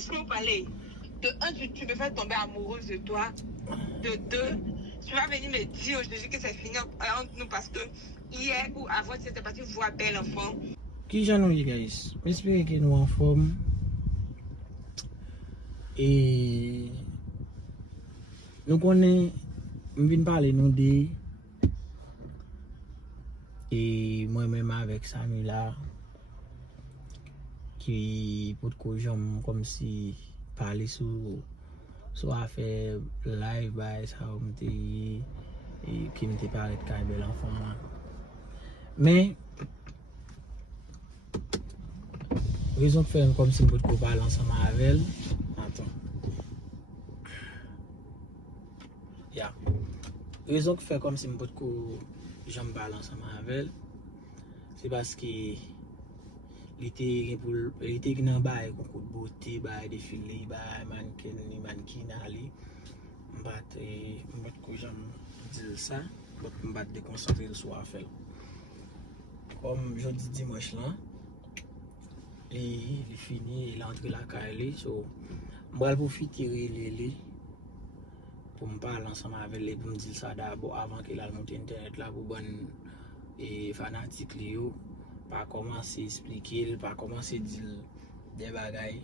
je peux vous parler. De un, tu me fais tomber amoureuse de toi. De deux, tu vas venir me dire aujourd'hui que c'est fini entre nous parce que hier ou avant, tu étais parti voir bel enfant. Qui j'en ai, guys? J'espère que nous en forme. Et nous connaissons, je viens parler nous de. Et moi-même avec Samila, qui pour que j'aime comme si parler sur affaire live by ça et qui me parlé de quand bel enfant là. Mais raison de faire comme si pour parler ensemble avec elle. Attends. Yeah. Raison de faire comme si pour j'aime parler ensemble avec elle. C'est parce que il était dans bail concours de beauté, bail défilé, bail mannequin ali. M'bat que j'aime dire ça, m'bat déconcentrer sur affaire. Comme jeudi dimanche là, il fini, il entre la caille, so m'bral profiter les pour me parler ensemble avec les pour me dire ça d'abord avant qu'il a monté internet là pour bonne et fanatique Léo. Pas commencer à expliquer, pas commencer à dire des bagailles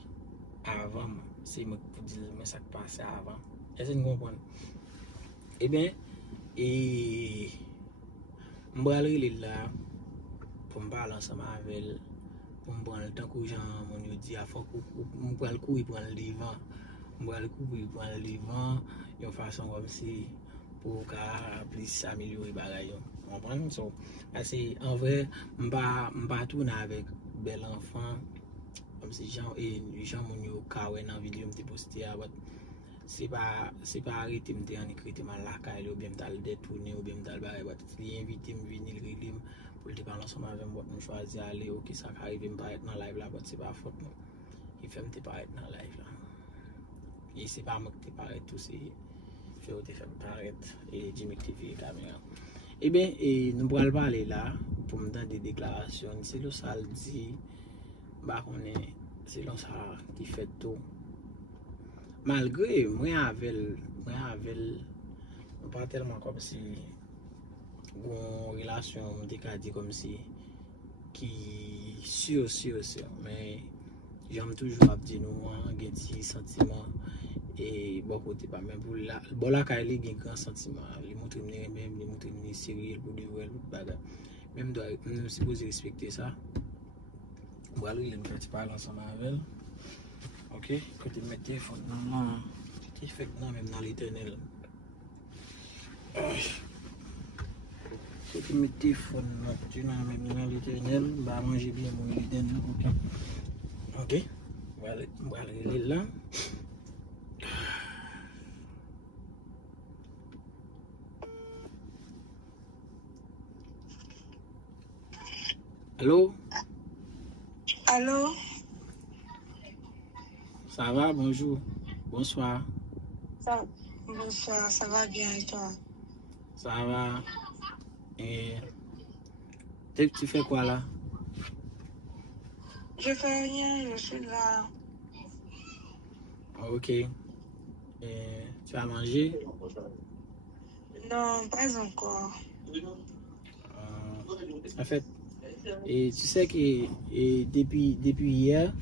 avant, c'est moi pour dire mais ça qui passe avant. Est-ce que vous comprenez? Eh bien, et je vais là pour me parler ensemble avec elle, pour me prendre le temps que j'en dis, il faut que je prenne le coup et prendre le devant. Je vais le coup et prendre le devant, de façon comme si pour plus améliorer les bagailles. Comprendre? So, parce que en vrai, je ne vais pas tourner avec bel enfant comme si Jean mon yo kawe dans vidéo me posté c'est pas arrêter me en écrit mal la caille ou bien me détourner ou bien me bailler il invité me venir le pour te parler ensemble avec moi me choisir aller OK ça arrive me paraître dans live là c'est pas faute non il fait me te paraître dans live là et c'est pas moi qui te paraître tout c'est fait te faire paraître et Jimmy TV caméra. Eh bien, nous allons parler là pour me donner des déclarations. C'est le ça le dit, bah on est, c'est le ça qui fait tout. Malgré moi avec, pas tellement comme si une relation, on dit comme si qui sûr, mais j'aime toujours dire nous un petit sentiment. Et bon côté pas même pour la bon la caille il grand sentiment il montre même il montre sérieux pour de vrai bagarre même doit nous supposé respecter ça voilà il fait parler ensemble avec elle OK côté mettre téléphone non qui fait non même dans l'éternel côté mettre téléphone tu n'as même dans l'éternel bah manger bien mon l'éternel OK voilà il est là. Allô? Allô? Ça va? Bonjour. Bonsoir. Bonsoir, ça va bien et toi? Ça va. Et tu fais quoi là? Je fais rien, je suis là. OK. Et tu as mangé? Non, pas encore. En fait, et tu sais que depuis hier,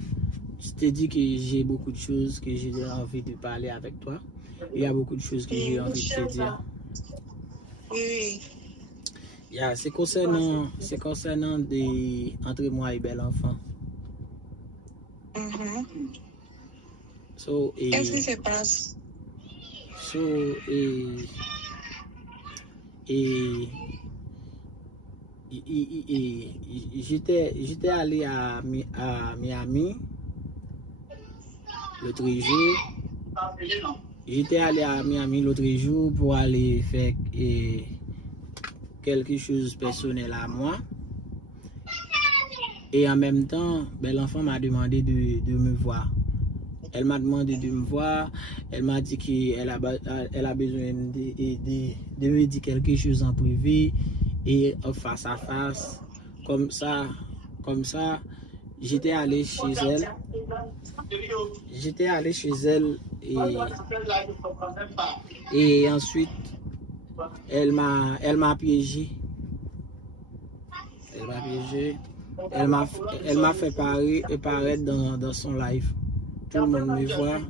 je t'ai dit que j'ai beaucoup de choses que j'ai envie de parler avec toi. Il y a beaucoup de choses que j'ai envie de te dire. Oui. Yeah, c'est concernant entre moi et bel enfant. So, Qu'est-ce qui se passe? So, j'étais allé à Miami l'autre jour. J'étais allé à Miami l'autre jour pour aller faire quelque chose de personnel à moi. Et en même temps, l'enfant m'a demandé de me voir. Elle m'a demandé de me voir. Elle m'a dit qu'elle a besoin de me dire quelque chose en privé et face à face. Comme ça, j'étais allé chez elle. J'étais allé chez elle et ensuite elle m'a piégé. Elle m'a piégé. Elle m'a fait paraître dans son live. Tout le monde me voit.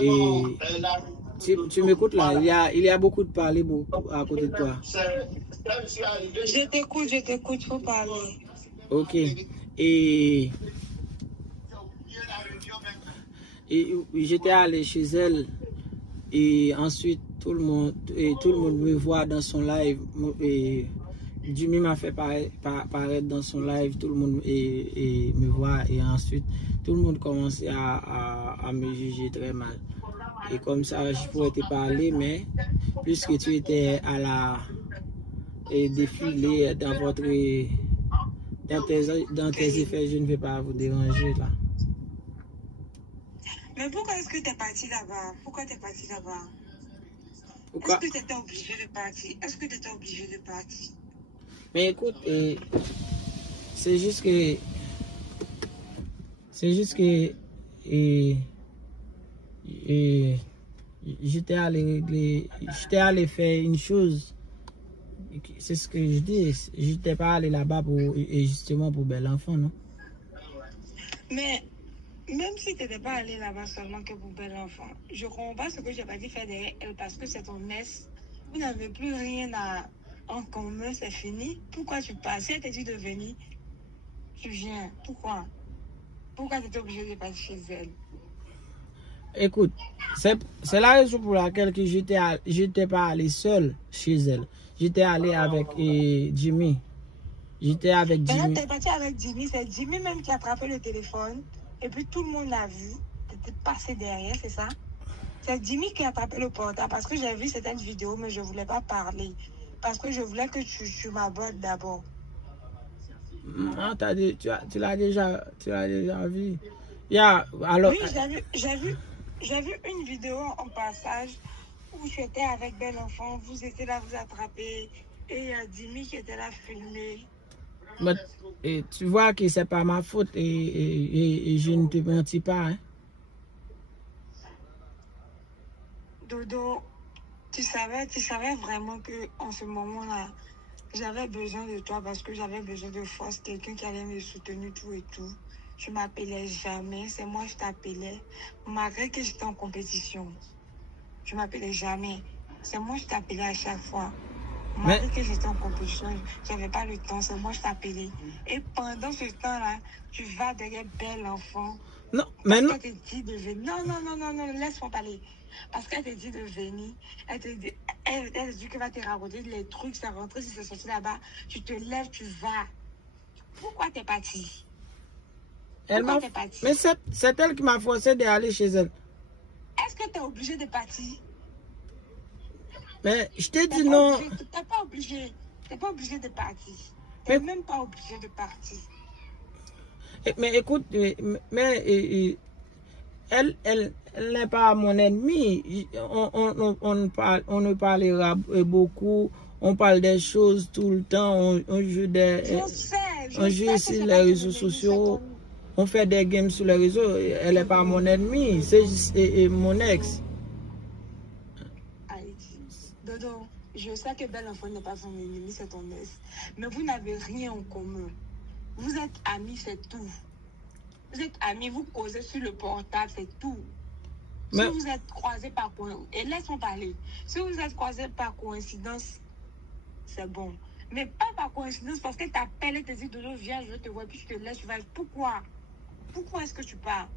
Et tu m'écoutes là, il y a beaucoup de parler à côté de toi. Je t'écoute, faut parler. Ok. Et j'étais allé chez elle et ensuite tout le monde me voit dans son live. Et Jimmy m'a fait paraître dans son live, tout le monde et me voit et ensuite tout le monde commençait à me juger très mal. Et comme ça, je pourrais te parler, mais puisque tu étais à la défilé dans tes effets, je ne vais pas vous déranger là. Mais pourquoi est-ce que tu es parti là-bas? Pourquoi tu es parti là-bas? Pourquoi? Est-ce que tu étais obligé de partir? Est-ce que tu étais obligé de partir? Mais écoute, c'est juste que j'étais allé faire une chose. C'est ce que je dis. J'étais pas allé là-bas justement pour bel enfant, non? Mais même si tu n'étais pas allé là-bas seulement que pour bel enfant, je comprends pas ce que j'ai pas dit faire derrière elle parce que c'est ton ex. Vous n'avez plus rien en commun, c'est fini. Pourquoi tu pars? Si elle t'a dit de venir, tu viens. Pourquoi? Pourquoi tu étais obligé de passer chez elle? Écoute, c'est la raison pour laquelle que j'étais pas allé seul chez elle. J'étais allé avec Jimmy. J'étais avec Jimmy. Maintenant, tu es parti avec Jimmy. C'est Jimmy même qui a attrapé le téléphone. Et puis tout le monde l'a vu. Tu étais passé derrière, c'est ça? C'est Jimmy qui a attrapé le portable parce que j'ai vu certaines vidéos, mais je ne voulais pas parler. Parce que je voulais que tu m'abordes d'abord. Ah, tu l'as déjà vu. Alors, oui, j'ai vu une vidéo en passage où tu étais avec bel enfant, vous étiez là, vous attrapez, et il y a Jimmy qui était là filmé. Et tu vois que c'est pas ma faute et je ne te mentis pas. Hein? Dodo, tu savais vraiment que en ce moment-là, j'avais besoin de toi parce que j'avais besoin de force, quelqu'un qui allait me soutenir tout et tout. Tu m'appelais jamais, c'est moi je t'appelais, malgré que j'étais en compétition. Tu m'appelais jamais, c'est moi je t'appelais à chaque fois. Malgré que j'étais en compétition, j'avais pas le temps, c'est moi je t'appelais. Et pendant ce temps-là, tu vas derrière bel enfant. Non, mais non. Elle te dit de venir. Non, laisse-moi parler. Parce qu'elle te dit de venir. Elle te dit qu'elle va te raconter les trucs, c'est rentré, si c'est sorti là-bas. Tu te lèves, tu vas. Pourquoi t'es parti? Mais c'est elle qui m'a forcé d'aller chez elle. Est-ce que tu es obligé de partir? Mais je t'ai dit non. Tu n'es pas obligé. Tu n'es pas obligé de partir. Tu n'es même pas obligé de partir. Mais écoute, elle n'est pas mon ennemi. On ne parlera beaucoup. On parle des choses tout le temps. On joue sur les réseaux sociaux. On fait des games sur les réseaux. Elle n'est pas mon ennemi. C'est juste mon ex. Dodo, je sais que bel enfant n'est pas son ennemi, c'est ton ex. Mais vous n'avez rien en commun. Vous êtes amis, c'est tout. Vous êtes amis, vous causez sur le portable, c'est tout. Si vous êtes croisés par coïncidence, et laisse-moi parler. Si vous êtes croisés par coïncidence, c'est bon. Mais pas par coïncidence, parce que t'appelles et te dis, Dodo, viens, je te vois, puis je te laisse, tu vas. Pourquoi? Pourquoi est-ce que tu pars?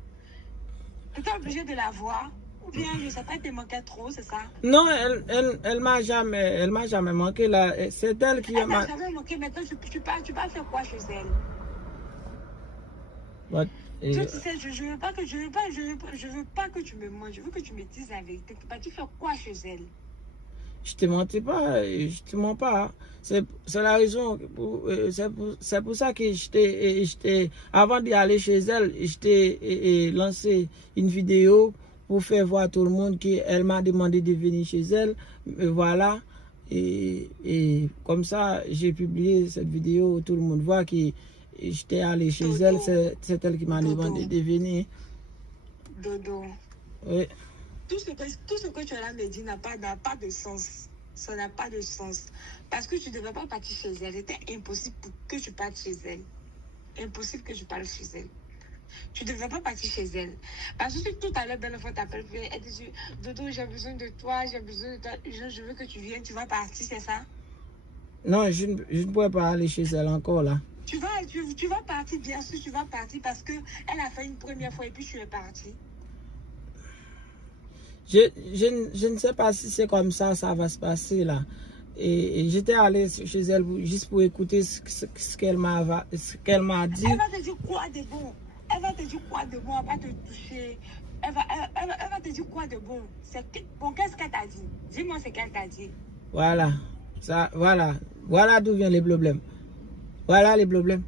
Tu es obligé de la voir? Ou bien, je ne sais pas, elle te manquait trop, c'est ça? Non, elle m'a jamais manqué là. C'est elle qui m'a... Elle m'a jamais manqué, maintenant tu vas faire quoi chez elle? Tu sais, je veux pas que tu me mens, je veux que tu me dises la vérité. Tu fais quoi chez elle? Je te mentis pas, je te mens pas. C'est la raison, c'est pour ça que avant d'y aller chez elle, je t'ai lancé une vidéo pour faire voir à tout le monde qu'elle m'a demandé de venir chez elle. Voilà. Et comme ça, j'ai publié cette vidéo, tout le monde voit que j'étais allé chez Dodo. elle, c'est elle qui m'a Dodo. demandé de venir. Dodo. Oui. Tout ce que tu as là me dit n'a pas de sens. Ça n'a pas de sens. Parce que tu ne devais pas partir chez elle. C'était impossible que tu partes chez elle. Impossible que je parle chez elle. Tu ne devais pas partir chez elle. Parce que tout à l'heure, belle enfant t'appelle, elle te dit, Dodo, j'ai besoin de toi, je veux que tu viennes, tu vas partir, c'est ça? Non, je ne pourrais pas aller chez elle encore là. Tu vas partir, bien sûr, tu vas partir parce que elle a fait une première fois et puis tu es parti. Je ne sais pas si c'est comme ça va se passer là. Et j'étais allé chez elle juste pour écouter ce qu'elle m'a dit. Elle va te dire quoi de bon? Elle va te dire quoi de bon? Elle va te toucher. Elle va te dire quoi de bon? Bon, qu'est-ce qu'elle t'a dit? Dis-moi ce qu'elle t'a dit. Voilà. Voilà d'où viennent les problèmes. Voilà les problèmes.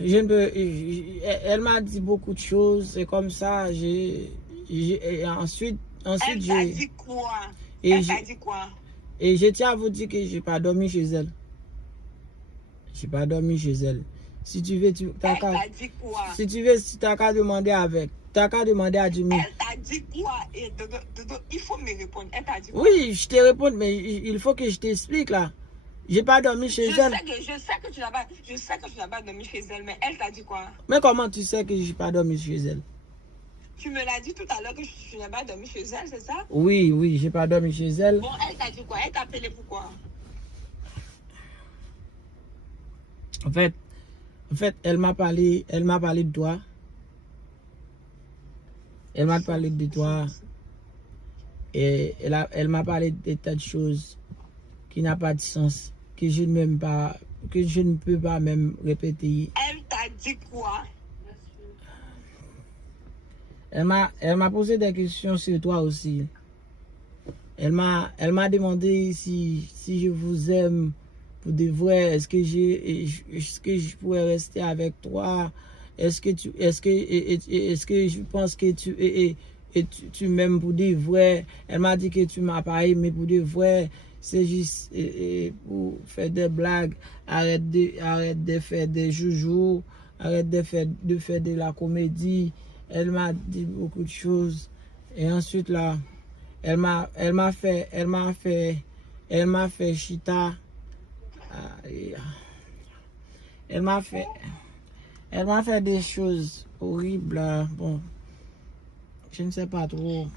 Elle m'a dit beaucoup de choses. C'est comme ça. Ensuite, elle t'a dit quoi? Elle t'a dit quoi? Et je tiens à vous dire que je n'ai pas dormi chez elle. Je n'ai pas dormi chez elle. Si tu veux, elle t'a dit quoi? Si tu veux, tu n'as qu'à demander avec. Tu n'as qu'à demander à Jimmy. Elle t'a dit quoi? Et Dodo, il faut me répondre. Elle t'a dit quoi? Oui, je te réponds, mais il faut que je t'explique là. Je n'ai pas dormi chez elle. Je sais que tu n'as pas dormi chez elle, mais elle t'a dit quoi? Mais comment tu sais que je n'ai pas dormi chez elle? Tu me l'as dit tout à l'heure que tu n'as pas dormi chez elle, c'est ça? Oui, j'ai pas dormi chez elle. Bon, elle t'a dit quoi? Elle t'a appelé pourquoi? En fait, elle m'a parlé de toi. Elle m'a parlé de toi. Et elle m'a parlé de tas de choses qui n'ont pas de sens, que je ne peux pas même répéter. Elle t'a dit quoi? Elle m'a posé des questions sur toi aussi. Elle m'a demandé si je vous aime pour de vrai. Est-ce que je pourrais rester avec toi? Est-ce que je pense que tu m'aimes pour de vrai? Elle m'a dit que tu m'as pas aimé pour de vrai. C'est juste pour faire des blagues. Arrête de faire des joujoux. Arrête de faire de la comédie. Elle m'a dit beaucoup de choses. Et ensuite là, elle m'a fait chita. Elle m'a fait des choses horribles. Bon, je ne sais pas trop.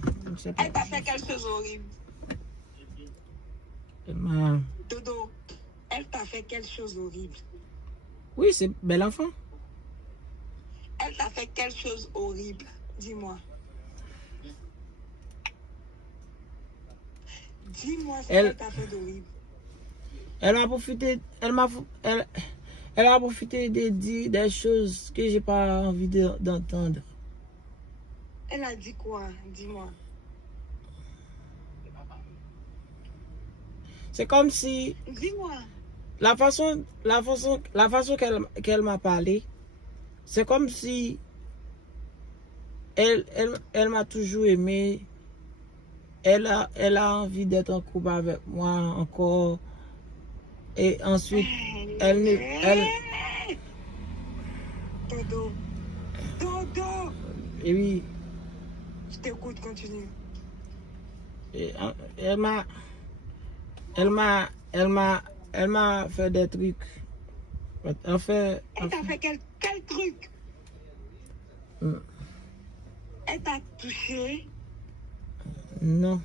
Elle t'a fait quelque chose horrible. Dodo, elle t'a fait quelque chose horrible. Oui, c'est bel enfant. Elle t'a fait quelque chose horrible. Dis-moi. Dis-moi ce qu'elle t'a fait d'horrible. Elle m'a profité de dire des choses que j'ai pas envie d'entendre. Elle a dit quoi? Dis-moi. C'est comme si... Dis-moi. La façon qu'elle m'a parlé, c'est comme si elle m'a toujours aimé. Elle a envie d'être en couple avec moi encore. Et ensuite, Dodo. Et oui. Je t'écoute, continue. Et elle m'a fait des trucs. Elle t'a fait quel truc? Elle t'a touché? Non.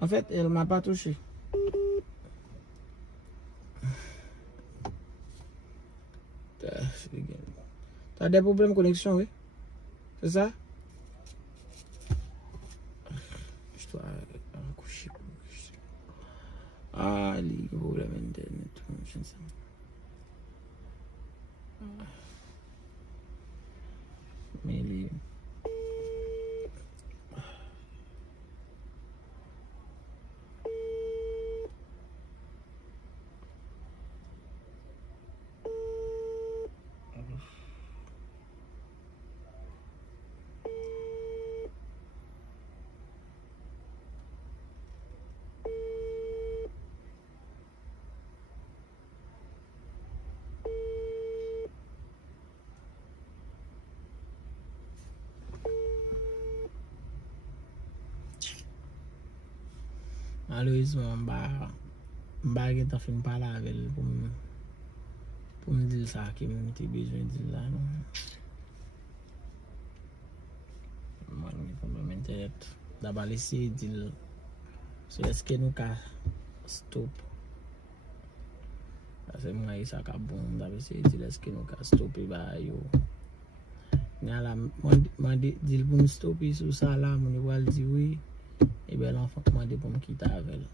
En fait, elle m'a pas touché. T'as des problèmes de connexion, oui? C'est ça? Je dois coucher. Ah, les problèmes d'internet. Je ne sais pas. Mais les... Malheureusement, mba gen tan fin parler avec elle pour me dire ça qui me t'ai besoin de dire là non. Moi j'ai problème internet. D'abord laisser dire est-ce que nous ka stop. Parce que moi ça ka bon d'abord essayer dire est-ce que nous ka stopper ba yo. Là moi dit pour me stopper sur ça là, mon va dire oui. Et bien l'enfant m'a dit pour me quitter avec elle.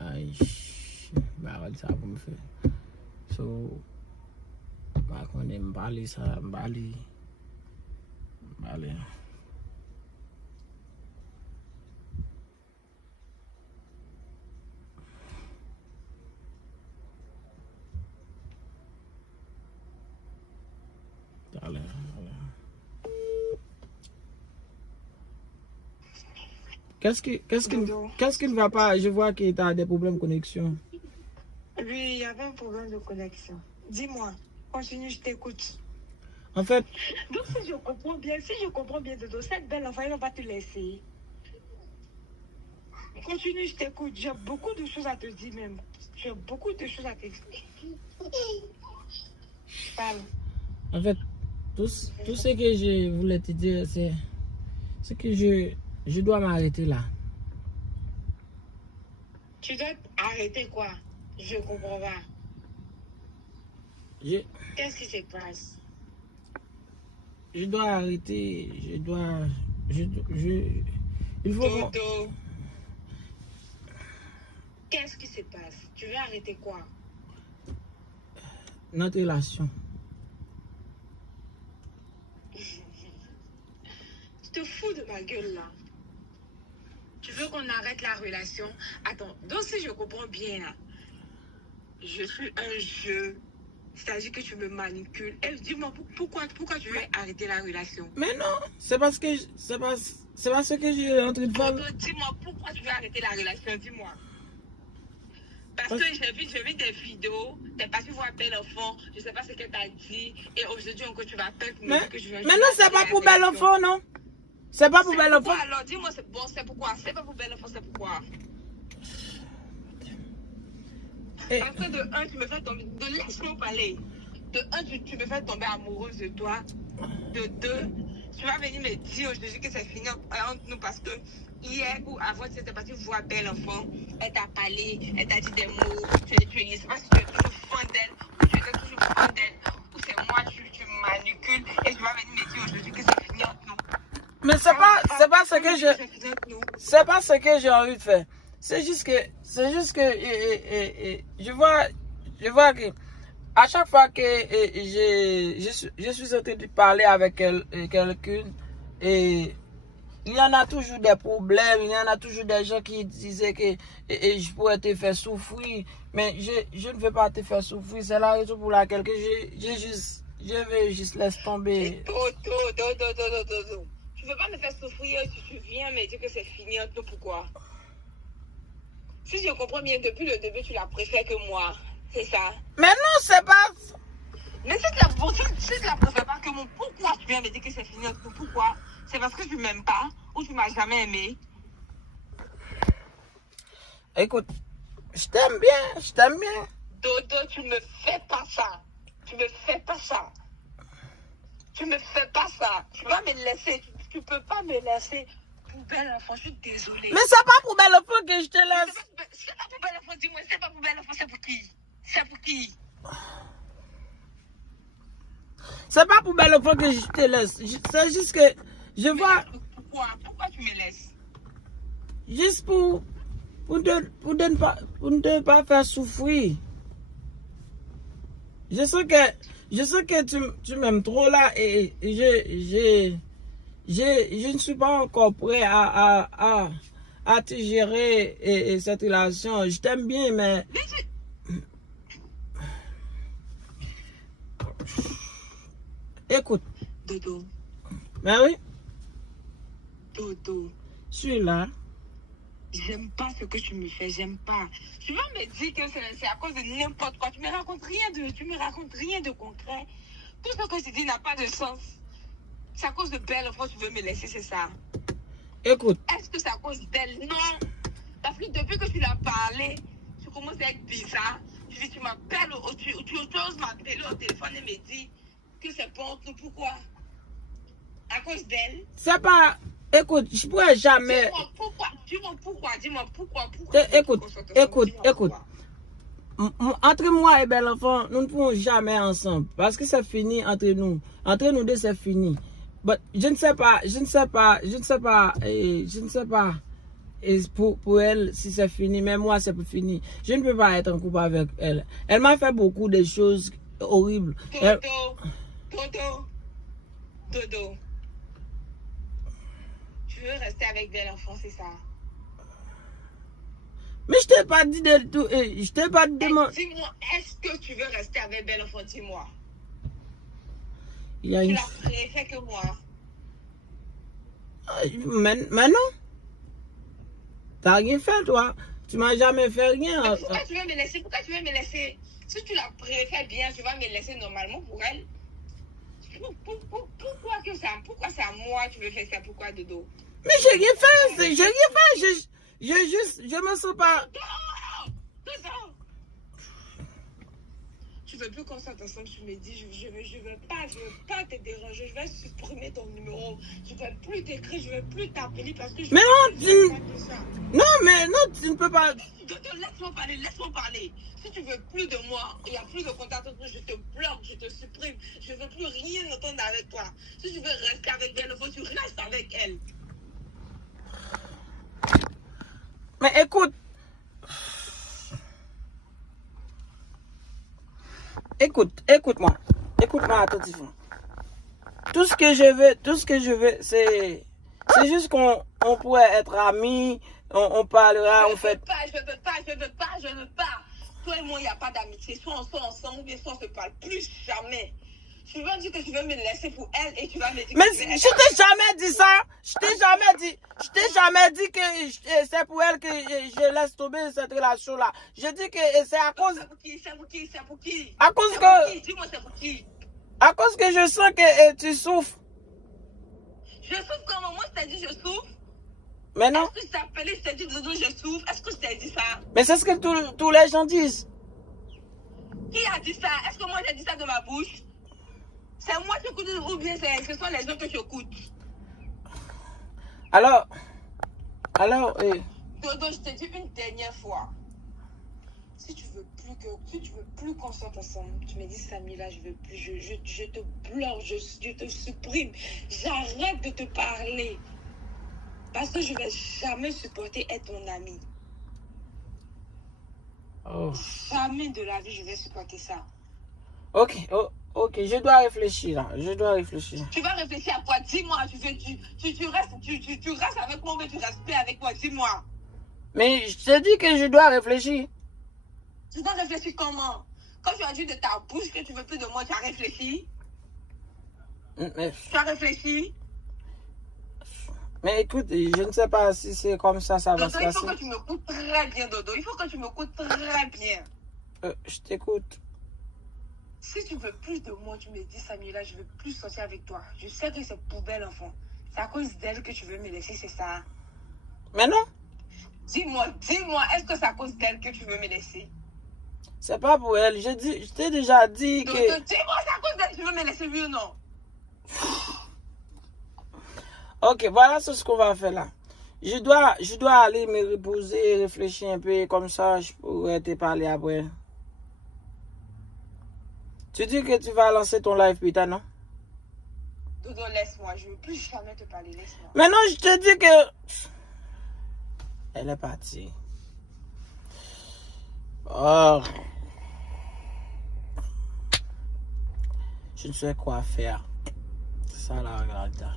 Aïe, bah ça pour me faire. So, bah quand on me parle ça, me parler. Qu'est-ce qui ne va pas? Je vois que tu as des problèmes de connexion. Oui, il y avait un problème de connexion. Dis-moi, continue, je t'écoute. En fait... Donc si je comprends bien, Dodo, cette belle enfant, elle ne va pas te laisser. Continue, je t'écoute. J'ai beaucoup de choses à te dire même. J'ai beaucoup de choses à te dire. Parle. En fait, tout ce que je voulais te dire, c'est que je dois m'arrêter là. Tu dois arrêter quoi? Je comprends pas. Qu'est-ce qui se passe? Je dois arrêter. Il faut... Dodo. Qu'est-ce qui se passe? Tu veux arrêter quoi? Notre relation. Tu te fous de ma gueule là. Tu veux qu'on arrête la relation? Attends, donc si je comprends bien là, je suis un jeu. C'est-à-dire que tu me manipules. Et dis-moi pourquoi tu veux arrêter la relation? Mais non, c'est parce que c'est pas ce que j'ai en train de faire. Dis-moi pourquoi tu veux arrêter la relation, dis-moi. Parce que j'ai vu des vidéos, t'es parti voir Belle Enfant, je sais pas ce qu'elle t'a dit, et aujourd'hui encore tu m'appelles pour me dire que je veux. Mais non, c'est pas pour Belle Enfant, non? C'est pas pour Belle Enfant. Alors dis-moi, c'est pourquoi? C'est pas pour Belle Enfant, c'est pourquoi? Parce que de un, tu me fais tomber. Laisse-moi parler. De un, tu me fais tomber amoureuse de toi. De deux, tu vas venir me dire aujourd'hui que c'est fini entre nous parce que hier ou avant, tu étais parti voir Belle Enfant. Elle t'a parlé, elle t'a dit des mots. Je ne sais pas si tu es toujours fan d'elle ou tu étais toujours fan d'elle ou c'est moi, tu manipules et tu vas venir me dire aujourd'hui que c'est fini entre nous. Mais c'est pas ce que c'est pas ce que j'ai envie de faire. C'est juste que je vois que à chaque fois que je suis en train de parler avec quelqu'un et il y en a toujours des problèmes, il y en a toujours des gens qui disaient que je pourrais te faire souffrir, mais je ne veux pas te faire souffrir. C'est la raison pour laquelle que je vais juste laisser tomber. Dodo. Tu veux pas me faire souffrir, tu viens me dire que c'est fini entre nous, pourquoi? Si je comprends bien, depuis le début, tu la préfères que moi. C'est ça? Mais non, c'est pas... Mais si tu la préfères pas que moi, pourquoi tu viens me dire que c'est fini entre nous? Pourquoi? C'est parce que tu m'aimes pas ou tu m'as jamais aimé? Écoute, je t'aime bien. Dodo, tu me fais pas ça. Tu me fais pas ça. Tu vas me laisser. Tu peux pas me laisser. Pour Belle Enfant, je suis désolée. Mais c'est pas pour Belle Enfant que je te laisse. C'est pas pour Belle Enfant, dis-moi, c'est pas pour Belle Enfant, c'est pour qui? C'est pour qui? C'est pas pour Belle Enfant que je te laisse. C'est juste que je vois... Pourquoi tu me laisses? Juste pour ne pas faire souffrir. Je sais que tu m'aimes trop là et je ne suis pas encore prêt à te gérer cette relation. Je t'aime bien, mais... Écoute. Dodo. Ben oui. Dodo. Je suis là. J'aime pas ce que tu me fais, j'aime pas. Tu vas me dire que c'est à cause de n'importe quoi. Tu me racontes rien de concret. Tout ce que je dis n'a pas de sens. C'est à cause de Belle Enfant que tu veux me laisser, c'est ça? Écoute. Est-ce que c'est à cause d'elle? Non. Parce que depuis que tu l'as parlé, tu commences à être bizarre. Tu m'appelles, tu oses m'appeler au téléphone et me dire que c'est pour nous. Pourquoi? À cause d'elle? C'est pas... Écoute, je pourrais jamais... Dis-moi pourquoi. Écoute. Entre moi et bel enfant, nous ne pouvons jamais ensemble. Parce que c'est fini entre nous. Entre nous deux, c'est fini. Mais je ne sais pas. Et pour elle, si c'est fini, mais moi, c'est fini. Je ne peux pas être en couple avec elle. Elle m'a fait beaucoup de choses horribles. Dodo. Tu veux rester avec bel enfant, c'est ça? Mais je t'ai pas dit de tout. Je t'ai pas dit de moi. Dis-moi, est-ce que tu veux rester avec bel enfant? Dis-moi. Tu l'as préféré que moi. Mais non. T'as rien fait, toi. Tu m'as jamais fait rien. Mais pourquoi tu veux me laisser? Si tu la préfères bien, tu vas me laisser normalement pour elle. Pourquoi c'est à moi tu veux faire ça? Pourquoi, Dodo? Mais j'ai rien fait. Je me sens pas... Dodo! Tu veux plus qu'on sorte ensemble, tu me dis, je veux pas te déranger, je vais supprimer ton numéro, je vais plus t'écrire, je vais plus t'appeler parce que je... Mais non, tu ne peux pas... Dodo, laisse-moi parler. Si tu veux plus de moi, il n'y a plus de contact entre nous, je te bloque, je te supprime, je veux plus rien entendre avec toi. Si tu veux rester avec elle, tu restes avec elle. Mais écoute, écoute-moi attentivement. Tout ce que je veux, c'est juste qu'on pourrait être amis, on parlera, on fait... Je veux pas. Toi et moi, il n'y a pas d'amitié. Soit on sort ensemble, ou bien soit on se parle plus jamais. Tu veux dire que tu veux me laisser pour elle et tu vas me dire... Mais je t'ai jamais dit ça. Je t'ai jamais dit que c'est pour elle que je laisse tomber cette relation-là. Je dis que c'est à cause... C'est pour qui? À cause que... Dis-moi, c'est pour qui? À cause que je sens que tu souffres. Je souffre comment? Moi, je t'ai dit je souffre. Mais non. Est-ce que je t'ai appelé, je t'ai dit Dodo, je souffre? Est-ce que je t'ai dit ça? Mais c'est ce que tous les gens disent. Qui a dit ça? Est-ce que moi j'ai dit ça de ma bouche? C'est moi qui écoute ou bien ce sont les gens que j'écoute? Alors, Dodo, je te dis une dernière fois. Si tu veux plus qu'on sorte ensemble, tu me dis Samila, je veux plus, je te bloque, je te supprime. J'arrête de te parler. Parce que je vais jamais supporter être ton ami. Oh. Jamais de la vie je vais supporter ça. Ok, je dois réfléchir là. Tu vas réfléchir à quoi? Dis-moi, tu restes avec moi, mais tu restes plus avec moi, dis-moi. Mais je te dis que je dois réfléchir. Tu dois réfléchir comment? Quand tu as dit de ta bouche que tu veux plus de moi, tu as réfléchi? Mais... Tu as réfléchi? Mais écoute, je ne sais pas si c'est comme ça va se passer. Il faut que tu m'écoutes très bien, Dodo. Il faut que tu m'écoutes très bien. Je t'écoute. Si tu veux plus de moi, tu me dis, Samila, je veux plus sortir avec toi. Je sais que c'est pour belle enfant. C'est à cause d'elle que tu veux me laisser, c'est ça? Mais non. Dis-moi, est-ce que c'est à cause d'elle que tu veux me laisser? C'est pas pour elle. Je t'ai déjà dit que... Dis-moi, c'est à cause d'elle que tu veux me laisser, oui ou non? Ok, voilà ce qu'on va faire là. Je dois aller me reposer, réfléchir un peu, comme ça je pourrais te parler après. Tu dis que tu vas lancer ton live plus tard, non? Dodo, laisse-moi, je ne veux plus jamais te parler, laisse-moi. Maintenant, je te dis que... Elle est partie. Oh. Je ne sais quoi faire. C'est ça la regarde.